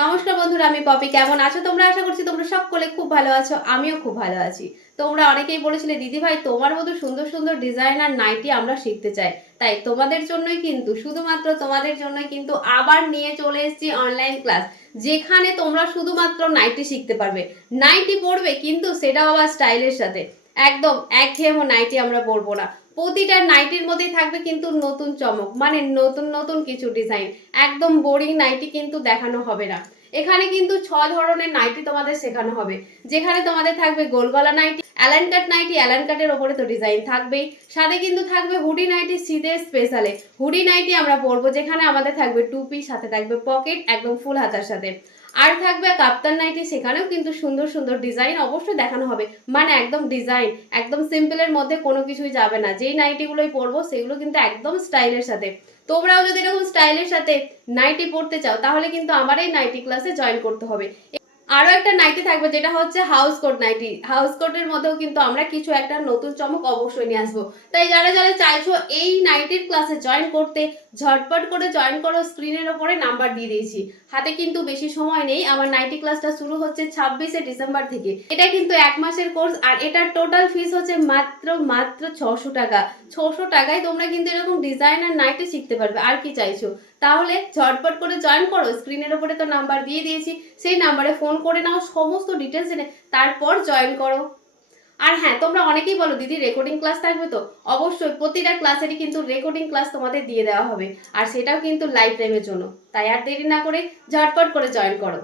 নমস্কার বন্ধুরা, আমি পপি। কেমন আছো তোমরা? আশা করছি তোমরা সকলে খুব ভালো আছো। আমিও খুব ভালো আছি। তোমরা অনেকেই বলেছিলে দিদি ভাই তোমার মতো সুন্দর সুন্দর ডিজাইনার নাইটি আমরা শিখতে চাই। তাই তোমাদের জন্যই কিন্তু, শুধুমাত্র তোমাদের জন্যই কিন্তু আবার নিয়ে চলে এসেছি অনলাইন ক্লাস, যেখানে তোমরা শুধুমাত্র নাইটি শিখতে পারবে। নাইটি পরবে, কিন্তু সেটাও আবার স্টাইলের সাথে। একদম একঘেয়েমো নাইটি আমরা পরবো না। প্রতিটা নাইটির মধ্যেই থাকবে কিন্তু নতুন চমক, মানে নতুন নতুন কিছু ডিজাইন। একদম বোরিং নাইটি কিন্তু দেখানো হবে না। এখানে কিন্তু 6 ধরনের নাইটি তোমাদের শেখানো হবে, যেখানে তোমাদের থাকবে গোল গলা নাইটি, অ্যালান কাট নাইটি, অ্যালান কাটের ওপরে তো ডিজাইন থাকবেই। সাথে কিন্তু থাকবে হুডি নাইটি, শীতের স্পেশালে হুডি নাইটি আমরা পরবো, যেখানে আমাদের থাকবে টুপি, সাথে থাকবে পকেট একদম ফুল হাতার সাথে। আর থাকবে কাপ্তান নাইটি, সেখানেও কিন্তু সুন্দর সুন্দর ডিজাইন অবশ্যই দেখানো হবে। মানে একদম ডিজাইন, একদম সিম্পলের মধ্যে কোনো কিছুই যাবে না। যেই নাইটিগুলোই পরবো সেগুলো কিন্তু একদম স্টাইলের সাথে। তোমরাও যদি এরকম স্টাইলের সাথে নাইটি পড়তে চাও, তাহলে কিন্তু আমার এই নাইটি ক্লাসে জয়েন করতে হবে। আরো একটা নাইটি থাকবে, যেটা হচ্ছে হাউস কোট নাইটি। হাউস কোটের মধ্যেও কিন্তু আমরা কিছু একটা নতুন চমক অবশ্যই নিয়ে আসবো। তাই যারা যারা চাইছো এই নাইটির ক্লাসে জয়েন করতে, ঝটপট করে জয়েন করো। স্ক্রিনের ওপরে নাম্বার দিয়ে দিয়েছি। হাতে কিন্তু বেশি সময় নেই। আমার নাইটি ক্লাসটা শুরু হচ্ছে 26শে ডিসেম্বর থেকে। এটা কিন্তু 1 মাসের কোর্স, আর এটার টোটাল ফিস হচ্ছে মাত্র মাত্র 600 টাকা। 600 টাকায় তোমরা কিন্তু এরকম ডিজাইনার নাইটি শিখতে পারবে। আর কি চাইছো? তাহলে ঝটপট করে জয়েন করো। স্ক্রিনের ওপরে তো নাম্বার দিয়ে দিয়েছি, সেই নাম্বারে ফোন করে নাও, সমস্ত ডিটেলস এনে তারপর জয়েন করো। আর হ্যাঁ, তোমরা অনেকেই বলো দিদি রেকর্ডিং ক্লাস থাকবে তো। অবশ্যই প্রতিটা ক্লাসেরই কিন্তু রেকর্ডিং ক্লাস তোমাদের দিয়ে দেওয়া হবে, আর সেটাও কিন্তু লাইফ টাইমের জন্য। তাই আর দেরি না করে ঝটপট করে জয়েন করো।